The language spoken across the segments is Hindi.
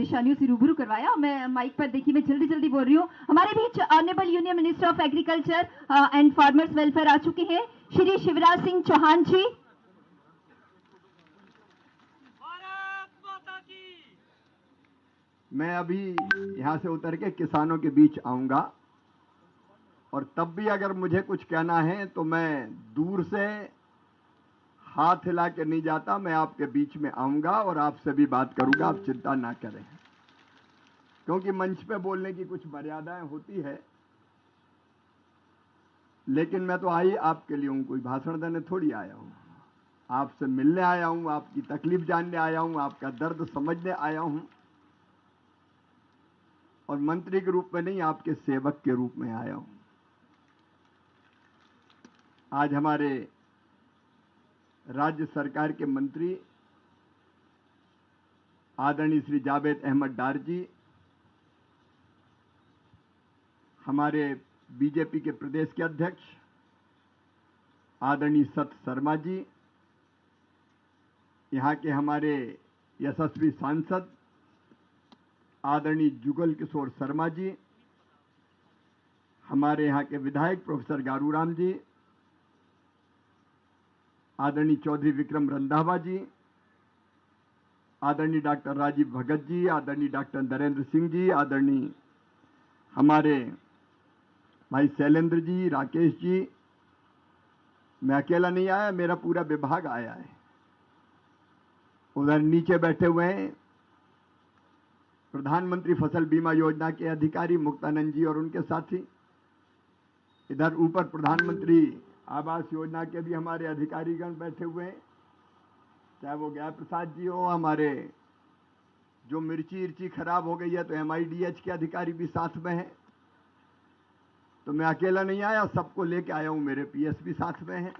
परेशानियों से रूबरू करवाया। मैं माइक पर देखिए, मैं जल्दी बोल रही हूँ। हमारे बीच honourable union minister of agriculture and farmers welfare आ चुके हैं, श्री शिवराज सिंह चौहान जी। मैं अभी यहां से उतर के किसानों के बीच आऊंगा और तब भी अगर मुझे कुछ कहना है तो मैं दूर से हाथ हिला के नहीं जाता, मैं आपके बीच में आऊंगा और आपसे भी बात करूंगा। आप चिंता ना करें, क्योंकि मंच पे बोलने की कुछ मर्यादाएं होती है, लेकिन मैं तो आई आपके लिए हूं, कोई भाषण देने थोड़ी आया हूं। आपसे मिलने आया हूं, आपकी तकलीफ जानने आया हूं, आपका दर्द समझने आया हूं, और मंत्री के रूप में नहीं, आपके सेवक के रूप में आया हूं। आज हमारे राज्य सरकार के मंत्री आदरणीय श्री जावेद अहमद डार जी, हमारे बीजेपी के प्रदेश के अध्यक्ष आदरणीय सत शर्मा जी, यहां के हमारे यशस्वी सांसद आदरणीय जुगल किशोर शर्मा जी, हमारे यहां के विधायक प्रोफेसर गारूराम जी, आदरणीय चौधरी विक्रम रंधावा जी, आदरणीय डॉक्टर राजीव भगत जी, आदरणीय डॉक्टर नरेंद्र सिंह जी, आदरणीय हमारे भाई शैलेंद्र जी, राकेश जी, मैं अकेला नहीं आया, मेरा पूरा विभाग आया है। उधर नीचे बैठे हुए हैं प्रधानमंत्री फसल बीमा योजना के अधिकारी मुक्तानंद जी और उनके साथी। इधर ऊपर प्रधानमंत्री आवास योजना के भी हमारे अधिकारीगण बैठे हुए हैं, चाहे वो ज्ञान प्रसाद जी हो, हमारे जो मिर्ची खराब हो गई है तो MIDH के अधिकारी भी साथ में हैं। तो मैं अकेला नहीं आया, सबको लेके आया हूं, मेरे PS भी साथ में हैं।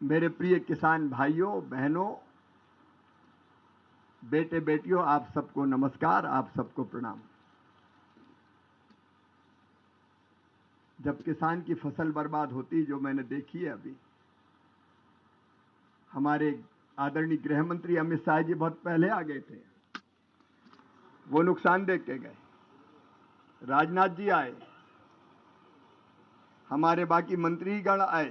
मेरे प्रिय किसान भाइयों बहनों, बेटे बेटियों, आप सबको नमस्कार, आप सबको प्रणाम। जब किसान की फसल बर्बाद होती, जो मैंने देखी है अभी, हमारे आदरणीय गृह मंत्री अमित शाह जी बहुत पहले आ गए थे, वो नुकसान देख के गए। राजनाथ जी आए, हमारे बाकी मंत्रीगण आए।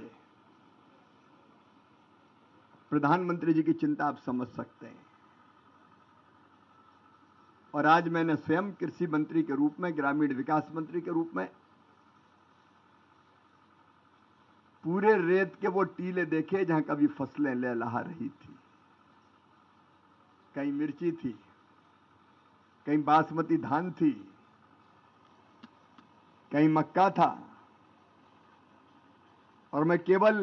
प्रधानमंत्री जी की चिंता आप समझ सकते हैं। और आज मैंने स्वयं कृषि मंत्री के रूप में, ग्रामीण विकास मंत्री के रूप में पूरे रेत के वो टीले देखे जहां कभी फसलें लहलहा रही थी। कहीं मिर्ची थी, कहीं बासमती धान थी, कहीं मक्का था। और मैं केवल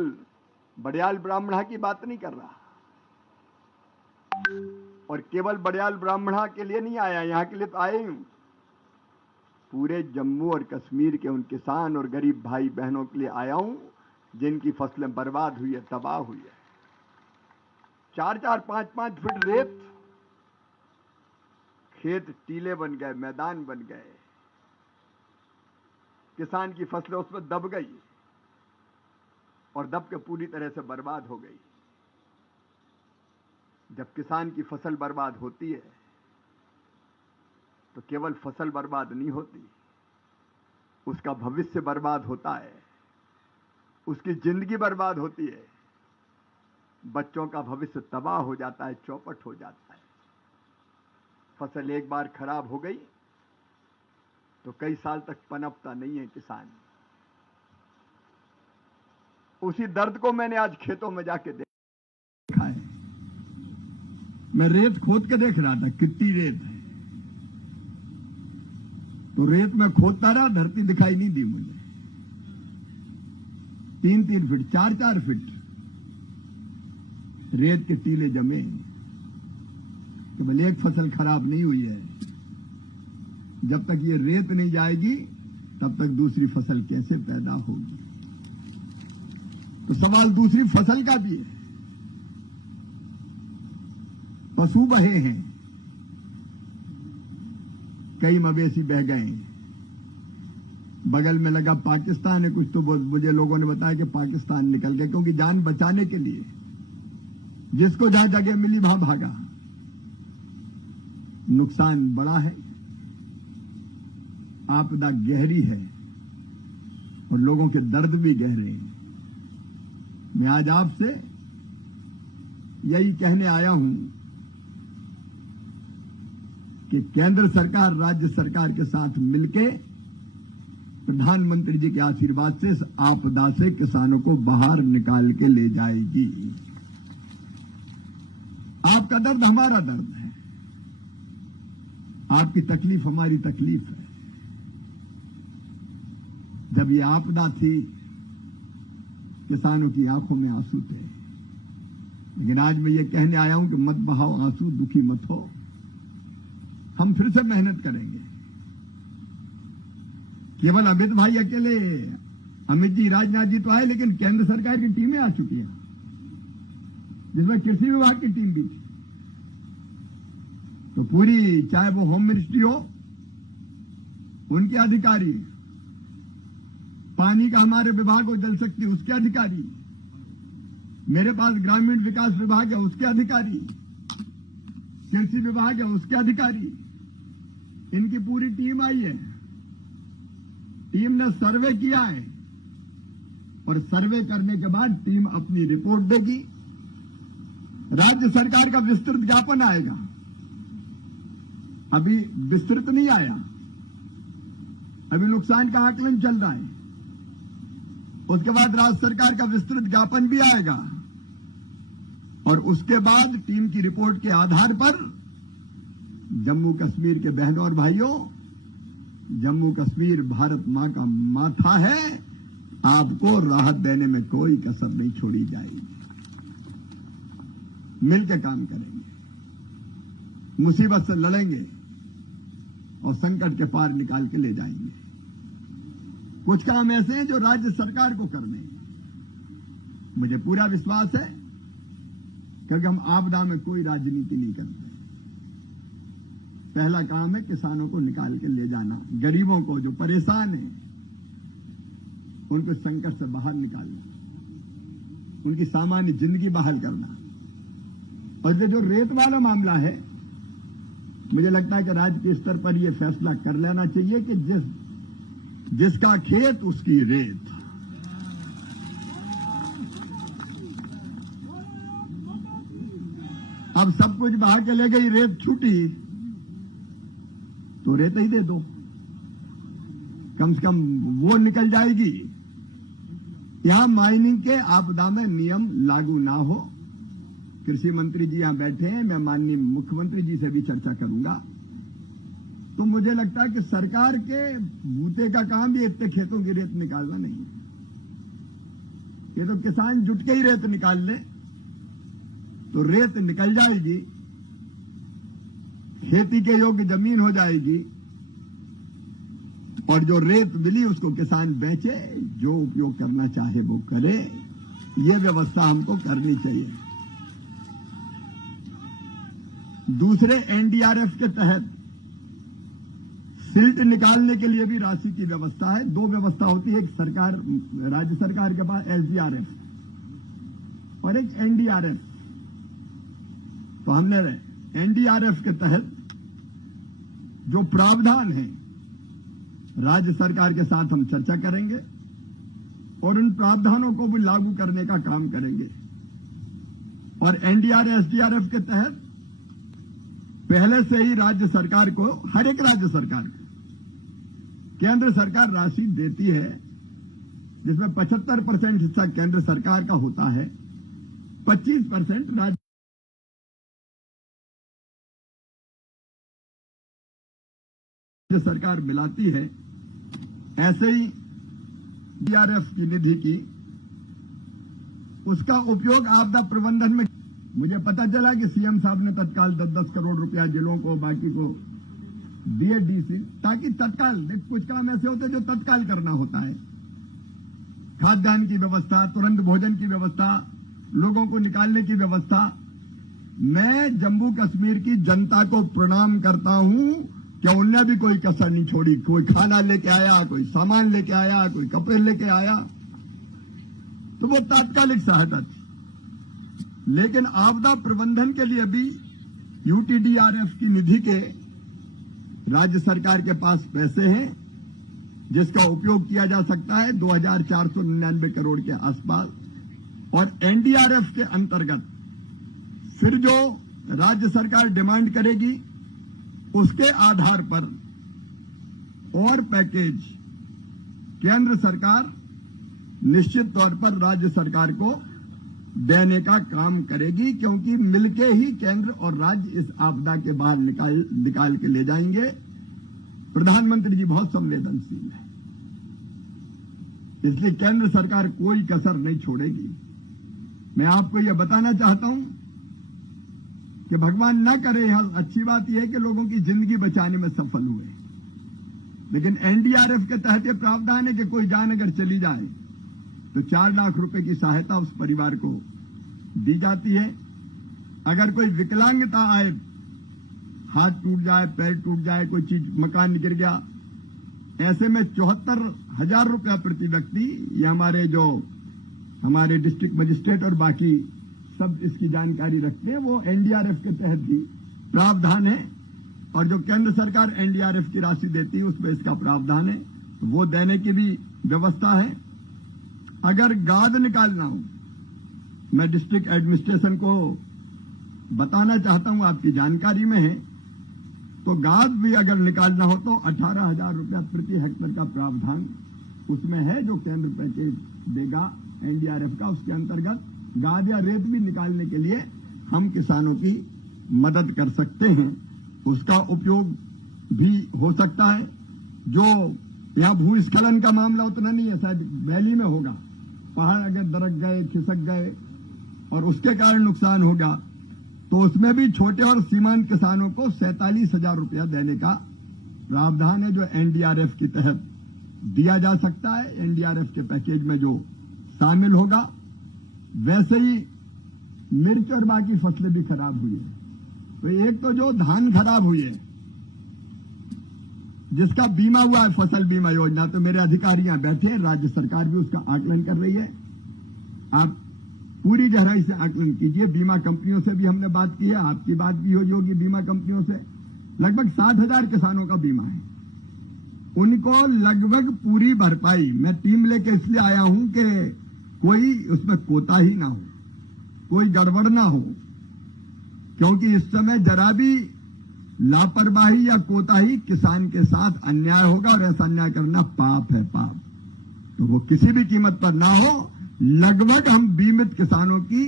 बड़याल ब्राह्मणा की बात नहीं कर रहा, और केवल बड़याल ब्राह्मणा के लिए नहीं आया, यहां के लिए तो आए हूं, पूरे जम्मू और कश्मीर के उन किसान और गरीब भाई बहनों के लिए आया हूं जिनकी फसलें बर्बाद हुई है, तबाह हुई है। 4-4, 5-5 फीट रेत, खेत टीले बन गए, मैदान बन गए, किसान की फसलें उसमें दब गई और दब के पूरी तरह से बर्बाद हो गई। जब किसान की फसल बर्बाद होती है तो केवल फसल बर्बाद नहीं होती, उसका भविष्य बर्बाद होता है, उसकी जिंदगी बर्बाद होती है, बच्चों का भविष्य तबाह हो जाता है, चौपट हो जाता है। फसल एक बार खराब हो गई तो कई साल तक पनपता नहीं है किसान। उसी दर्द को मैंने आज खेतों में जाके देखा है। मैं रेत खोद के देख रहा था कितनी रेत है, तो रेत में खोदता रहा, धरती दिखाई नहीं दी मुझे। 3-3 फीट, 4-4 फीट रेत के टीले जमे। केवल एक फसल खराब नहीं हुई है। जब तक ये रेत नहीं जाएगी तब तक दूसरी फसल कैसे पैदा होगी। तो सवाल दूसरी फसल का भी है। पशु बहे हैं, कई मवेशी बह गए, बगल में लगा पाकिस्तान है, कुछ तो मुझे लोगों ने बताया कि पाकिस्तान निकल गए, क्योंकि जान बचाने के लिए जिसको जहां जगह मिली वहां भागा। नुकसान बड़ा है, आपदा गहरी है और लोगों के दर्द भी गहरे हैं। मैं आज आपसे यही कहने आया हूं कि केंद्र सरकार राज्य सरकार के साथ मिलके प्रधानमंत्री जी के आशीर्वाद से इस आपदा से किसानों को बाहर निकाल के ले जाएगी। आपका दर्द हमारा दर्द है, आपकी तकलीफ हमारी तकलीफ है। जब ये आपदा थी किसानों की आंखों में आंसू थे, लेकिन आज मैं ये कहने आया हूं कि मत बहाओ आंसू, दुखी मत हो। हम फिर से मेहनत करेंगे। केवल अमित भाई अकेले, अमित जी राजनाथ जी तो आए, लेकिन केंद्र सरकार की टीमें आ चुकी हैं, जिसमें कृषि विभाग की टीम भी थी। तो पूरी, चाहे वो होम मिनिस्ट्री हो, उनके अधिकारी, पानी का हमारे विभाग हो जल शक्ति उसके अधिकारी, मेरे पास ग्रामीण विकास विभाग है उसके अधिकारी, कृषि विभाग है उसके अधिकारी, इनकी पूरी टीम आई है। टीम ने सर्वे किया है और सर्वे करने के बाद टीम अपनी रिपोर्ट देगी। राज्य सरकार का विस्तृत ज्ञापन आएगा, अभी विस्तृत नहीं आया, अभी नुकसान का आकलन चल रहा है। उसके बाद राज्य सरकार का विस्तृत ज्ञापन भी आएगा और उसके बाद टीम की रिपोर्ट के आधार पर जम्मू कश्मीर के बहनों और भाइयों, जम्मू कश्मीर भारत मां का माथा है, आपको राहत देने में कोई कसर नहीं छोड़ी जाएगी। मिलकर काम करेंगे, मुसीबत से लड़ेंगे और संकट के पार निकाल के ले जाएंगे। कुछ काम ऐसे हैं जो राज्य सरकार को करने हैं। मुझे पूरा विश्वास है, क्योंकि हम आपदा में कोई राजनीति नहीं करते। पहला काम है किसानों को निकाल के ले जाना, गरीबों को जो परेशान हैं उनको संकट से बाहर निकालना, उनकी सामान्य जिंदगी बहाल करना। और ये जो रेत वाला मामला है, मुझे लगता है कि राज्य के स्तर पर यह फैसला कर लेना चाहिए कि जिसका खेत उसकी रेत। अब सब कुछ बहा के ले गई, रेत छूटी तो रेत ही दे दो, कम से कम वो निकल जाएगी। यहां माइनिंग के आपदा में नियम लागू ना हो। कृषि मंत्री जी यहां बैठे हैं, मैं माननीय मुख्यमंत्री जी से भी चर्चा करूंगा। तो मुझे लगता है कि सरकार के बूते का काम भी इतने खेतों की रेत निकालना नहीं है। ये तो किसान जुट के ही रेत निकाल ले तो रेत निकल जाएगी, खेती के योग्य जमीन हो जाएगी और जो रेत मिली उसको किसान बेचे, जो उपयोग करना चाहे वो करे। ये व्यवस्था हमको करनी चाहिए। दूसरे एनडीआरएफ के तहत सिल्ट निकालने के लिए भी राशि की व्यवस्था है। दो व्यवस्था होती है, एक सरकार राज्य सरकार के पास एसडीआरएफ और एक एनडीआरएफ। तो हमने एनडीआरएफ के तहत जो प्रावधान है राज्य सरकार के साथ हम चर्चा करेंगे और उन प्रावधानों को भी लागू करने का काम करेंगे। और एनडीआरएफ एसडीआरएफ के तहत पहले से ही राज्य सरकार को, हर एक राज्य सरकार को केंद्र सरकार राशि देती है, जिसमें 75% हिस्सा केंद्र सरकार का होता है, 25% राज्य सरकार मिलाती है। ऐसे ही डीआरएफ की निधि की, उसका उपयोग आपदा प्रबंधन में, मुझे पता चला कि सीएम साहब ने तत्काल 10-10 करोड़ रुपया जिलों को, बाकी को दिए डीसी, ताकि तत्काल, कुछ काम ऐसे होते जो तत्काल करना होता है, खाद्यान्न की व्यवस्था, तुरंत भोजन की व्यवस्था, लोगों को निकालने की व्यवस्था। मैं जम्मू कश्मीर की जनता को प्रणाम करता हूं कि उनने भी कोई कसर नहीं छोड़ी। कोई खाना लेके आया, कोई सामान लेके आया, कोई कपड़े लेके आया, तो वो तात्कालिक सहायता थी। लेकिन आपदा प्रबंधन के लिए भी यूटीडीआरएफ की निधि के राज्य सरकार के पास पैसे हैं, जिसका उपयोग किया जा सकता है 2499 करोड़ के आसपास। और एनडीआरएफ के अंतर्गत फिर जो राज्य सरकार डिमांड करेगी उसके आधार पर और पैकेज केंद्र सरकार निश्चित तौर पर राज्य सरकार को देने का काम करेगी, क्योंकि मिलके ही केंद्र और राज्य इस आपदा के बाहर निकाल के ले जाएंगे। प्रधानमंत्री जी बहुत संवेदनशील है, इसलिए केंद्र सरकार कोई कसर नहीं छोड़ेगी। मैं आपको यह बताना चाहता हूं कि भगवान न करे, यहां अच्छी बात यह है कि लोगों की जिंदगी बचाने में सफल हुए, लेकिन एनडीआरएफ के तहत यह प्रावधान है कि कोई जान अगर चली जाए तो 4 लाख रुपए की सहायता उस परिवार को दी जाती है। अगर कोई विकलांगता आए, हाथ टूट जाए, पैर टूट जाए, कोई चीज मकान गिर गया, ऐसे में 74,000 रुपया प्रति व्यक्ति, ये हमारे डिस्ट्रिक्ट मजिस्ट्रेट और बाकी सब इसकी जानकारी रखते हैं, वो एनडीआरएफ के तहत भी प्रावधान है। और जो केंद्र सरकार एनडीआरएफ की राशि देती है उसमें इसका प्रावधान है, तो वो देने की भी व्यवस्था है। अगर गाद निकालना हो, मैं डिस्ट्रिक्ट एडमिनिस्ट्रेशन को बताना चाहता हूं, आपकी जानकारी में है, तो गाद भी अगर निकालना हो तो 18,000 रुपया प्रति हेक्टेयर का प्रावधान उसमें है, जो केंद्र पैकेज देगा एनडीआरएफ का। उसके अंतर्गत गाद या रेत भी निकालने के लिए हम किसानों की मदद कर सकते हैं, उसका उपयोग भी हो सकता है। जो यहां भूस्खलन का मामला उतना नहीं है, शायद वैली में होगा, पहाड़ अगर दरक गए, खिसक गए और उसके कारण नुकसान होगा, तो उसमें भी छोटे और सीमांत किसानों को 47,000 रुपया देने का प्रावधान है, जो एनडीआरएफ के तहत दिया जा सकता है। एनडीआरएफ के पैकेज में जो शामिल होगा। वैसे ही मिर्च और बाकी फसलें भी खराब हुई है, तो एक तो जो धान खराब हुई है जिसका बीमा हुआ है, फसल बीमा योजना, तो मेरे अधिकारी यहां बैठे हैं, राज्य सरकार भी उसका आकलन कर रही है। आप पूरी गहराई से आकलन कीजिए। बीमा कंपनियों से भी हमने बात की है, आपकी बात भी हुई होगी बीमा कंपनियों से। लगभग 60,000 किसानों का बीमा है, उनको लगभग पूरी भरपाई। मैं टीम लेके इसलिए आया हूं कि कोई उसमें कोताही ना हो, कोई गड़बड़ ना हो, क्योंकि इस समय जरा भी लापरवाही या कोताही किसान के साथ अन्याय होगा, और ऐसा अन्याय करना पाप है, पाप। तो वो किसी भी कीमत पर ना हो। लगभग हम बीमित किसानों की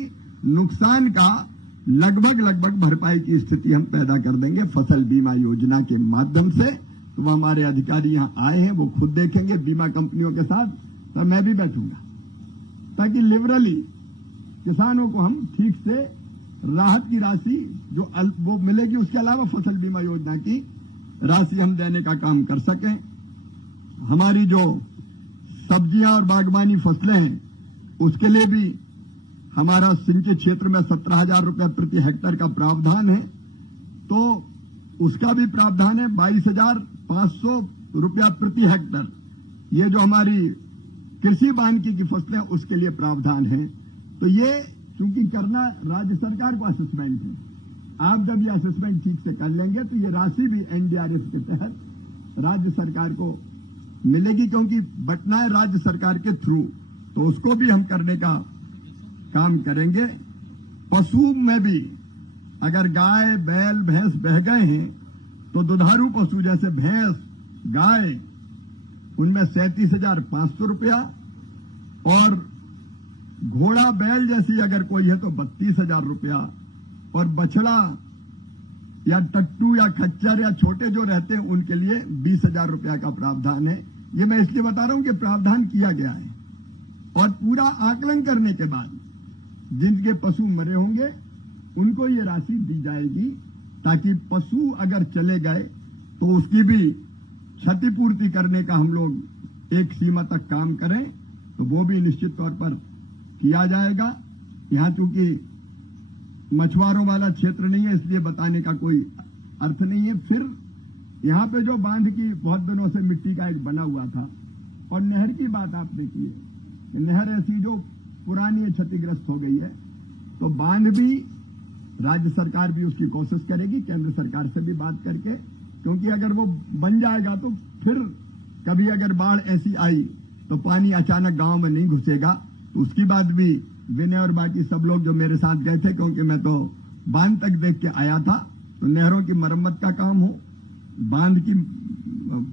नुकसान का लगभग भरपाई की स्थिति हम पैदा कर देंगे फसल बीमा योजना के माध्यम से। तो वो हमारे अधिकारी यहां आए हैं, वो खुद देखेंगे बीमा कंपनियों के साथ, तो मैं भी बैठूंगा, ताकि लिबरली किसानों को हम ठीक से राहत की राशि जो वो मिलेगी, उसके अलावा फसल बीमा योजना की राशि हम देने का काम कर सकें। हमारी जो सब्जियां और बागवानी फसलें हैं उसके लिए भी हमारा सिंचित क्षेत्र में 17,000 रुपया प्रति हेक्टेयर का प्रावधान है, तो उसका भी प्रावधान है 22,500 रुपया प्रति हेक्टेयर। ये जो हमारी कृषि वानिकी की फसलें उसके लिए प्रावधान है। तो ये चूंकि करना राज्य सरकार को असेसमेंट है, आप जब ये असेसमेंट ठीक से कर लेंगे तो ये राशि भी एनडीआरएफ के तहत राज्य सरकार को मिलेगी, क्योंकि बटना है राज्य सरकार के थ्रू, तो उसको भी हम करने का काम करेंगे। पशु में भी अगर गाय, बैल, भैंस बह गए हैं तो दुधारू पशु जैसे भैंस, गाय, उनमें 37,500 रुपया, और घोड़ा, बैल जैसी अगर कोई है तो 32,000 रुपया, और बछड़ा या टट्टू या खच्चर या छोटे जो रहते हैं उनके लिए 20,000 रुपया का प्रावधान है। ये मैं इसलिए बता रहा हूं कि प्रावधान किया गया है, और पूरा आकलन करने के बाद जिनके पशु मरे होंगे उनको ये राशि दी जाएगी, ताकि पशु अगर चले गए तो उसकी भी क्षतिपूर्ति करने का हम लोग एक सीमा तक काम करें, तो वो भी निश्चित तौर पर किया जाएगा। यहां चूंकि मछुआरों वाला क्षेत्र नहीं है, इसलिए बताने का कोई अर्थ नहीं है। फिर यहां पे जो बांध की बहुत दिनों से मिट्टी का एक बना हुआ था, और नहर की बात आपने की है, नहर ऐसी जो पुरानी क्षतिग्रस्त हो गई है, तो बांध भी राज्य सरकार भी उसकी कोशिश करेगी, केंद्र सरकार से भी बात करके, क्योंकि अगर वो बन जाएगा तो फिर कभी अगर बाढ़ ऐसी आई तो पानी अचानक गांव में नहीं घुसेगा। तो उसकी बात भी विनय और बाकी सब लोग जो मेरे साथ गए थे, क्योंकि मैं तो बांध तक देख के आया था, तो नहरों की मरम्मत का काम हो, बांध की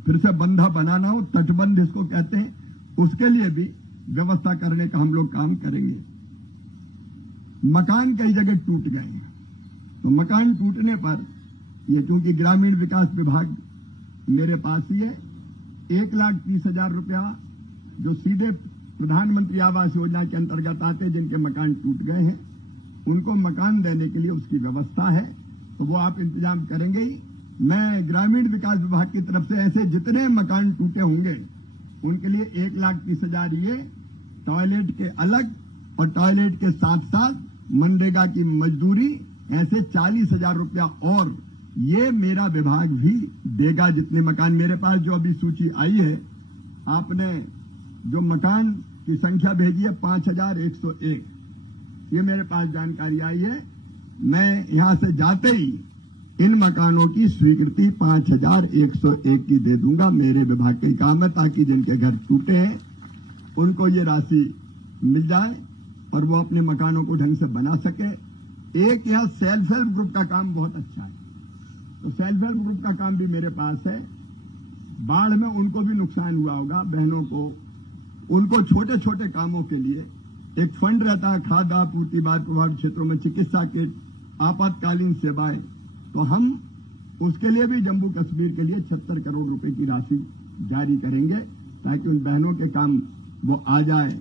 फिर से बंधा बनाना हो, तटबंध इसको कहते हैं, उसके लिए भी व्यवस्था करने का हम लोग काम करेंगे। मकान कई जगह टूट गए हैं, तो मकान टूटने पर ये चूंकि ग्रामीण विकास विभाग मेरे पास ही है, 1,30,000 रुपया जो सीधे प्रधानमंत्री आवास योजना के अंतर्गत आते, जिनके मकान टूट गए हैं उनको मकान देने के लिए उसकी व्यवस्था है, तो वो आप इंतजाम करेंगे ही। मैं ग्रामीण विकास विभाग की तरफ से ऐसे जितने मकान टूटे होंगे उनके लिए 1,30,000 ये टॉयलेट के अलग और टॉयलेट के साथ साथ मनरेगा की मजदूरी ऐसे 40,000 रुपया और ये मेरा विभाग भी देगा। जितने मकान मेरे पास जो अभी सूची आई है, आपने जो मकान की संख्या भेजी है 5,101, ये मेरे पास जानकारी आई है। मैं यहां से जाते ही इन मकानों की स्वीकृति 5,101 की दे दूंगा। मेरे विभाग का ही काम है, ताकि जिनके घर टूटे हैं उनको ये राशि मिल जाए और वो अपने मकानों को ढंग से बना सके। एक यहाँ सेल्फ हेल्प ग्रुप का काम बहुत अच्छा है, तो सेल्फ हेल्प ग्रुप का काम भी मेरे पास है। बाढ़ में उनको भी नुकसान हुआ होगा, बहनों को, उनको छोटे छोटे कामों के लिए एक फंड रहता है, खाद्य आपूर्ति बाढ़ प्रभावित क्षेत्रों में चिकित्सा किट, आपातकालीन सेवाएं, तो हम उसके लिए भी जम्मू कश्मीर के लिए 76 करोड़ रुपए की राशि जारी करेंगे, ताकि उन बहनों के काम वो आ जाए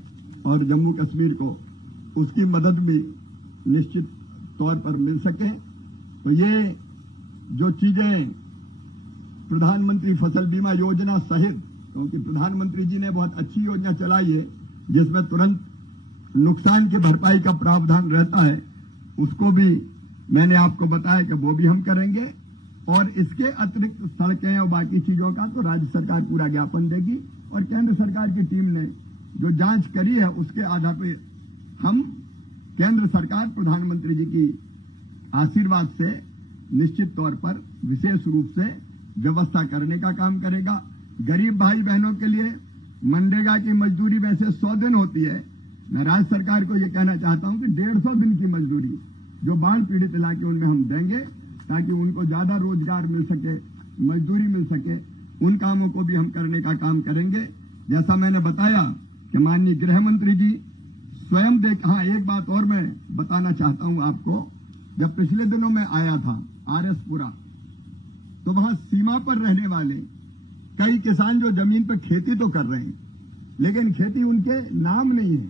और जम्मू कश्मीर को उसकी मदद भी निश्चित तौर पर मिल सके। तो ये जो चीजें प्रधानमंत्री फसल बीमा योजना सहित, क्योंकि प्रधानमंत्री जी ने बहुत अच्छी योजना चलाई है जिसमें तुरंत नुकसान की भरपाई का प्रावधान रहता है, उसको भी मैंने आपको बताया कि वो भी हम करेंगे। और इसके अतिरिक्त सड़कें और बाकी चीजों का तो राज्य सरकार पूरा ज्ञापन देगी, और केंद्र सरकार की टीम ने जो जांच करी है उसके आधार पर हम केंद्र सरकार प्रधानमंत्री जी की आशीर्वाद से निश्चित तौर पर विशेष रूप से व्यवस्था करने का काम करेगा। गरीब भाई बहनों के लिए मनरेगा की मजदूरी वैसे 100 दिन होती है, मैं राज्य सरकार को यह कहना चाहता हूं कि 150 दिन की मजदूरी जो बाढ़ पीड़ित इलाके उनमें हम देंगे, ताकि उनको ज्यादा रोजगार मिल सके, मजदूरी मिल सके। उन कामों को भी हम करने का काम करेंगे। जैसा मैंने बताया कि माननीय गृह मंत्री जी स्वयं हाँ, एक बात और मैं बताना चाहता हूं आपको। जब पिछले दिनों में आया था आरएसपुरा, तो वहां सीमा पर रहने वाले कई किसान जो जमीन पर खेती तो कर रहे हैं, लेकिन खेती उनके नाम नहीं है,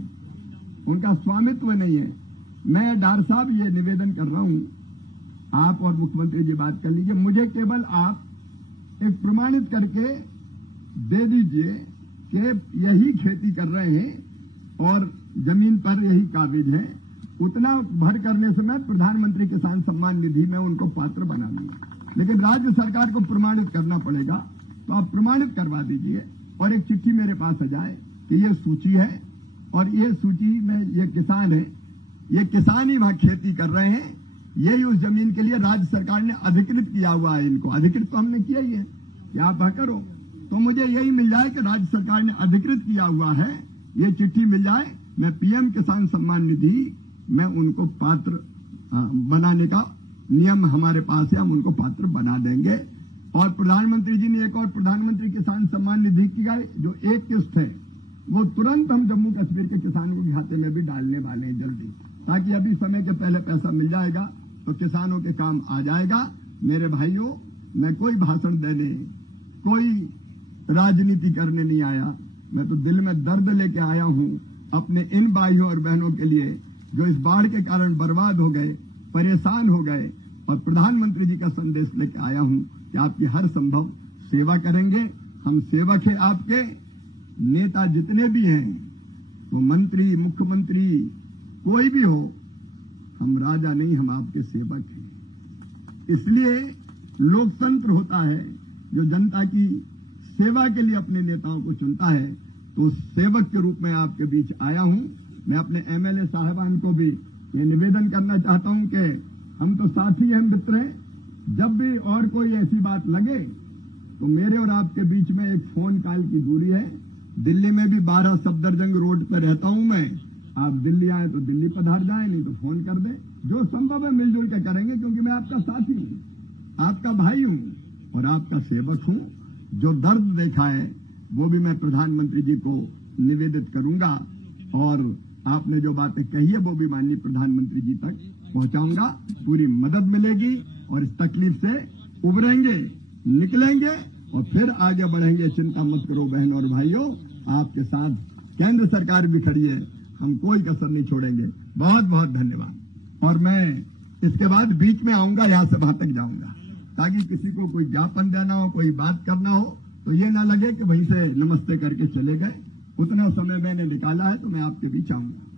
उनका स्वामित्व नहीं है। मैं डार साहब ये निवेदन कर रहा हूं, आप और मुख्यमंत्री जी बात कर लीजिए, मुझे केवल आप एक प्रमाणित करके दे दीजिए कि यही खेती कर रहे हैं और जमीन पर यही काबिज है। उतना भर करने से मैं प्रधानमंत्री किसान सम्मान निधि में उनको पात्र बना दूंगा, लेकिन राज्य सरकार को प्रमाणित करना पड़ेगा। तो आप प्रमाणित करवा दीजिए और एक चिट्ठी मेरे पास आ जाए कि ये सूची है और ये सूची में ये किसान है, ये किसान ही वहां खेती कर रहे हैं, यही उस जमीन के लिए राज्य सरकार ने अधिकृत किया हुआ है। इनको अधिकृत तो हमने किया ही है कि आप वहां करो, तो मुझे यही मिल जाए कि राज्य सरकार ने अधिकृत किया हुआ है, ये चिट्ठी मिल जाए, मैं पीएम किसान सम्मान निधि में उनको पात्र बनाने का नियम हमारे पास है, हम उनको पात्र बना देंगे। और प्रधानमंत्री जी ने एक और प्रधानमंत्री किसान सम्मान निधि की जो एक किस्त है वो तुरंत हम जम्मू कश्मीर के किसानों के खाते में भी डालने वाले हैं जल्दी, ताकि अभी समय के पहले पैसा मिल जाएगा तो किसानों के काम आ जाएगा। मेरे भाइयों, मैं कोई भाषण देने, कोई राजनीति करने नहीं आया, मैं तो दिल में दर्द लेके आया हूं अपने इन भाइयों और बहनों के लिए जो इस बाढ़ के कारण बर्बाद हो गए, परेशान हो गए, और प्रधानमंत्री जी का संदेश लेके आया हूं कि आपकी हर संभव सेवा करेंगे। हम सेवक हैं आपके। नेता जितने भी हैं, वो मंत्री, मुख्यमंत्री, कोई भी हो, हम राजा नहीं, हम आपके सेवक हैं। इसलिए लोकतंत्र होता है, जो जनता की सेवा के लिए अपने नेताओं को चुनता है, तो सेवक के रूप में आपके बीच आया हूं। मैं अपने एमएलए साहिबान को भी ये निवेदन करना चाहता हूं कि हम तो साथी हैं, मित्र हैं। जब भी और कोई ऐसी बात लगे तो मेरे और आपके बीच में एक फोन कॉल की दूरी है। दिल्ली में भी 12 सफदरजंग रोड पर रहता हूं मैं। आप दिल्ली आए तो दिल्ली पधार जाए, नहीं तो फोन कर दें। जो संभव है मिलजुल के करेंगे, क्योंकि मैं आपका साथी हूं, आपका भाई हूं और आपका सेवक हूं। जो दर्द देखा है वो भी मैं प्रधानमंत्री जी को निवेदित करूंगा और आपने जो बातें कही है वो भी माननीय प्रधानमंत्री जी तक पहुंचाऊंगा। पूरी मदद मिलेगी और इस तकलीफ से उबरेंगे, निकलेंगे और फिर आगे बढ़ेंगे। चिंता मत करो बहनों और भाइयों, आपके साथ केंद्र सरकार भी खड़ी है, हम कोई कसर नहीं छोड़ेंगे। बहुत बहुत धन्यवाद। और मैं इसके बाद बीच में आऊंगा, यहां से वहां तक जाऊंगा, ताकि किसी को कोई ज्ञापन देना हो, कोई बात करना हो तो ये ना लगे कि वहीं से नमस्ते करके चले गए। उतना समय मैंने निकाला है तो मैं आपके बीच आऊंगा।